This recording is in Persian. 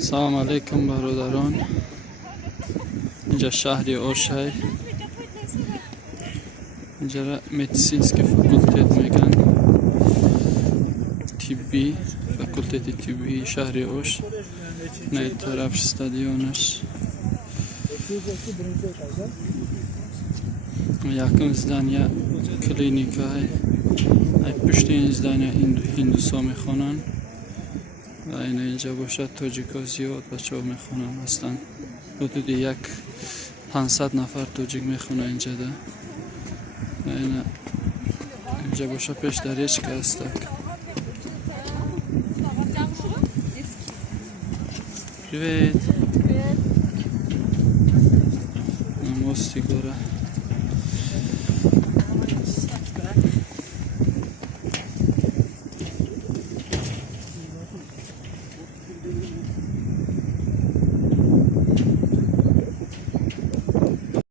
سلام علیکم برادران. اینجا شهر اوشای، اینجا مدیسینسکی فاکولتت میگن، طبی، فاکولتت طبی شهر اوش. نه طرف استادیونش. یکم زدانیا کلینیکای، پشت این زدانیا هندوسا میخونن و اینجا باشد تاجیکا زیاد بچه ها میخونن هستن. حدود 500 نفر تاجیک میخونه اینجا ده. اینجا باشه پیش در ریچکا هستک. Привет. Мостик гора.